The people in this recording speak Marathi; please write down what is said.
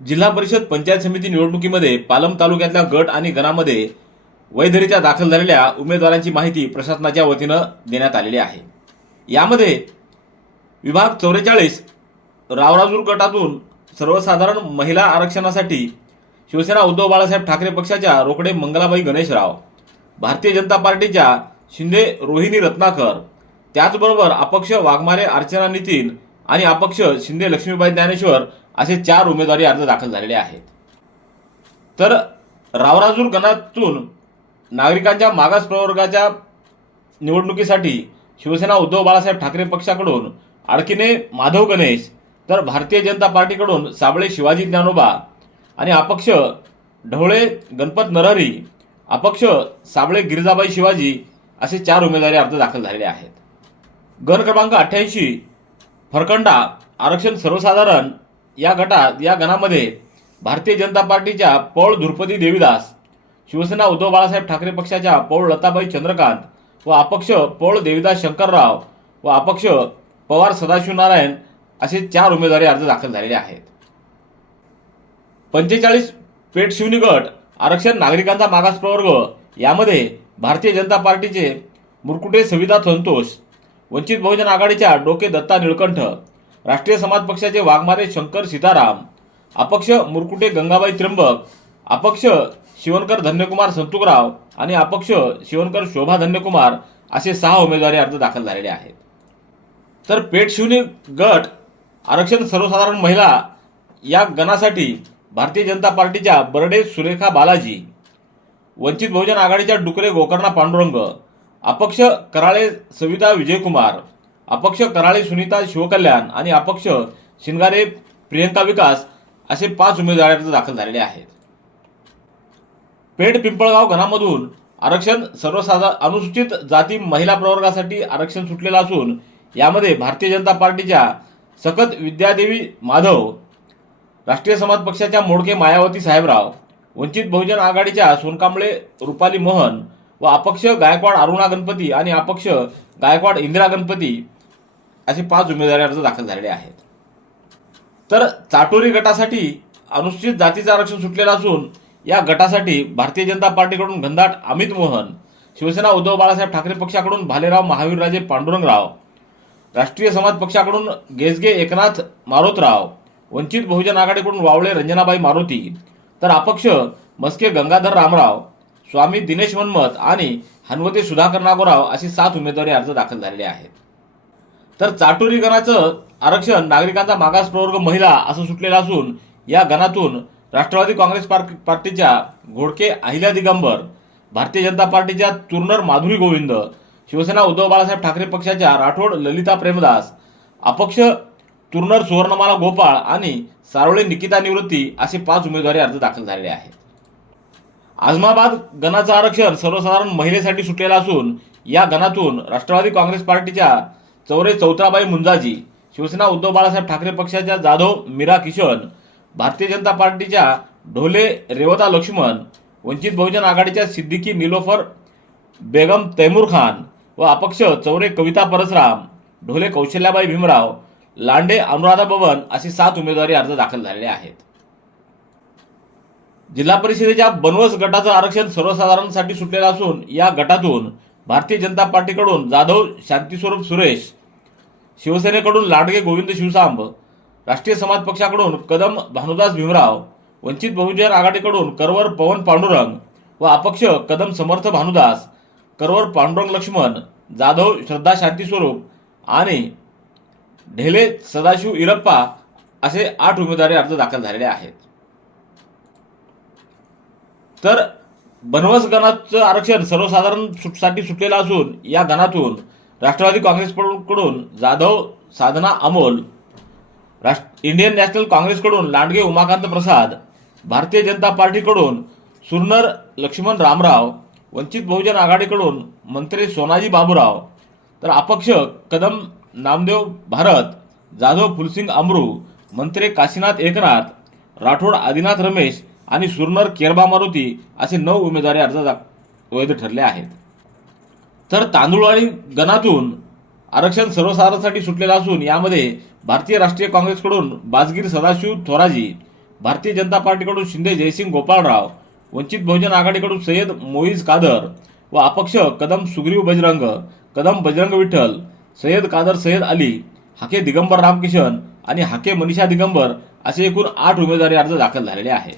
जिल्हा परिषद पंचायत समिती निवडणुकीमध्ये पालम तालुक्यातल्या गट आणि गणामध्ये वैधरित्या दाखल झालेल्या उमेदवारांची माहिती प्रशासनाच्या वतीनं देण्यात आलेली आहे। यामध्ये विभाग 44 रावराजूर गटातून सर्वसाधारण महिला आरक्षणासाठी शिवसेना उद्धव बाळासाहेब ठाकरे पक्षाच्या रोकडे मंगलाबाई गणेशराव, भारतीय जनता पार्टीच्या शिंदे रोहिणी रत्नाकर, त्याचबरोबर अपक्ष वाघमारे अर्चना नितीन आणि अपक्ष शिंदे लक्ष्मीबाई ज्ञानेश्वर असे 4 उमेदवारी अर्ज दाखल झालेले आहेत। तर रावराजूर गणातून नागरिकांच्या मागास प्रवर्गाच्या निवडणुकीसाठी शिवसेना उद्धव बाळासाहेब ठाकरे पक्षाकडून आडकिने माधव गणेश, तर भारतीय जनता पार्टीकडून साबळे शिवाजी ज्ञानोबा आणि अपक्ष ढवळे गणपत नरहरी, अपक्ष साबळे गिरिजाबाई शिवाजी असे 4 उमेदवारी अर्ज दाखल झालेले आहेत। गण क्रमांक 88 फरकंडा आरक्षण सर्वसाधारण या गणामध्ये भारतीय जनता पार्टीच्या पौळ धुरपदी देवीदास, शिवसेना उद्धव बाळासाहेब ठाकरे पक्षाच्या पौळ लताबाई चंद्रकांत व अपक्ष पौळ देवीदास शंकरराव व अपक्ष पवार सदाशिव नारायण असे 4 उमेदवारी अर्ज दाखल झालेले आहेत। 45 पेठ शिवनी गट आरक्षण नागरिकांचा मागास प्रवर्ग यामध्ये भारतीय जनता पार्टीचे मुरकुटे सविता संतोष, वंचित बहुजन आघाडीच्या डोके दत्ता निळकंठ, राष्ट्रीय समाज पक्षाचे वाघमारे शंकर सीताराम, अपक्ष मुरकुटे गंगाबाई त्र्यंबक, अपक्ष शिवनकर धन्यकुमार संतुकराव आणि अपक्ष शिवनकर शोभा धन्यकुमार असे 6 उमेदवारी अर्ज दाखल झालेले आहेत। तर पेठ शिवनी गट आरक्षण सर्वसाधारण महिला या गणासाठी भारतीय जनता पार्टीच्या बर्डे सुरेखा बालाजी, वंचित बहुजन आघाडीच्या डुकरे गोकर्णा पांडुरंग, अपक्ष कराळे सविता विजयकुमार, अपक्ष कराळे सुनीता शिवकल्याण आणि अपक्ष शिंगारे प्रियंका विकास असे 5 उमेदवारी अर्ज दाखल झालेले आहेत। पेठ पिंपळगाव गणामधून आरक्षण सर्वसाधारण अनुसूचित जाती महिला प्रवर्गासाठी आरक्षण सुटलेलं असून यामध्ये भारतीय जनता पार्टीच्या सकत विद्यादेवी माधव, राष्ट्रीय समाज पक्षाच्या मोडके मायावती साहेबराव, वंचित बहुजन आघाडीच्या सोनकांबळे रुपाली मोहन व अपक्ष गायकवाड अरुणा गणपती आणि अपक्ष गायकवाड इंदिरा गणपती असे 5 उमेदवारी अर्ज दाखल झालेले आहेत। तर चाटोरी गटासाठी अनुसूचित जातीचं आरक्षण सुटलेलं असून या गटासाठी भारतीय जनता पार्टीकडून घनदाट अमित मोहन, शिवसेना उद्धव बाळासाहेब ठाकरे पक्षाकडून भालेराव महावीरराजे पांडुरंगराव, राष्ट्रीय समाज पक्षाकडून गेजगे एकनाथ मारोतराव, वंचित बहुजन आघाडीकडून वावळे रंजनाबाई मारुती, तर अपक्ष मस्के गंगाधर रामराव, स्वामी दिनेश मनमत आणि हनवते सुधाकर नागोराव असे 7 उमेदवारी अर्ज दाखल झालेले आहेत। तर चाटोरी गणाचं आरक्षण नागरिकांचा मागास प्रवर्ग महिला असं सुटलेलं असून या गणातून राष्ट्रवादी काँग्रेस पार्टीच्या घोडके अहिल्या दिगंबर, भारतीय जनता पार्टीच्या तुर्नर माधुरी गोविंद, शिवसेना उद्धव बाळासाहेब ठाकरे पक्षाच्या राठोड ललिता प्रेमदास, अपक्ष तुर्नर सुवर्णमाला गोपाळ आणि सारोळे निकिता निवृत्ती असे 5 उमेदवारी अर्ज दाखल झालेले आहेत। आजमाबाद गणाचं आरक्षण सर्वसाधारण महिलेसाठी सुटलेलं असून या गणातून राष्ट्रवादी काँग्रेस पार्टीच्या चौरे चौत्राबाई मुंजाजी, शिवसेना उद्धव बाळासाहेब ठाकरे पक्षाच्या जाधव मीरा किशन, भारतीय जनता पार्टीच्या ढोले रेवता लक्ष्मण, वंचित बहुजन आघाडीच्या सिद्दीकी निलोफर बेगम तैमूर खान व अपक्ष चौरे कविता परसराम, ढोले कौशल्याबाई भीमराव, लांडे अनुराधा बबन असे 7 उमेदवारी अर्ज दाखल झालेले आहेत। जिल्हा परिषदेच्या बनवस गटाचं आरक्षण सर्वसाधारणसाठी सुटलेलं असून या गटातून भारतीय जनता पार्टीकडून जाधव शांतीस्वरूप सुरेश, शिवसेनेकडून लाडगे गोविंद शिवसांब, राष्ट्रीय समाज पक्षाकडून कदम भानुदास भीमराव, वंचित बहुजन आघाडीकडून करवर पवन पांडुरंग व अपक्ष कदम समर्थ भानुदास, करवर पांडुरंग लक्ष्मण, जाधव श्रद्धा शांतीस्वरूप आणि ढेले सदाशिव इरप्पा असे 8 उमेदवारी अर्ज दाखल झालेले आहेत। तर बनवस गणाचं आरक्षण सर्वसाधारण साठी सुटलेलं असून या गणातून राष्ट्रवादी काँग्रेसकडून जाधव साधना अमोल, इंडियन नॅशनल काँग्रेसकडून लांडगे उमाकांत प्रसाद, भारतीय जनता पार्टीकडून सुरनर लक्ष्मण रामराव, वंचित बहुजन आघाडीकडून मंत्री सोनाजी बाबूराव, तर अपक्ष कदम नामदेव भारत, जाधव फुलसिंग अमरू, मंत्री काशीनाथ एकनाथ, राठोड आदिनाथ रमेश आणि सुरनर केरबा मारुती असे 9 उमेदवारी अर्ज वैध ठरले आहेत। तर तांदुळवाडी गणातून आरक्षण सर्वसाधारणसाठी सुटलेलं असून यामध्ये भारतीय राष्ट्रीय काँग्रेसकडून बाजगीर सदाशिव थोराजी, भारतीय जनता पार्टीकडून शिंदे जयसिंग गोपाळराव, वंचित बहुजन आघाडीकडून सय्यद मोईज कादर व अपक्ष कदम सुग्रीव बजरंग, कदम बजरंग विठ्ठल, सय्यद कादर सय्यद अली, हाके दिगंबर रामकिशन आणि हाके मनीषा दिगंबर असे एकूण 8 उमेदवारी अर्ज दाखल झालेले आहेत.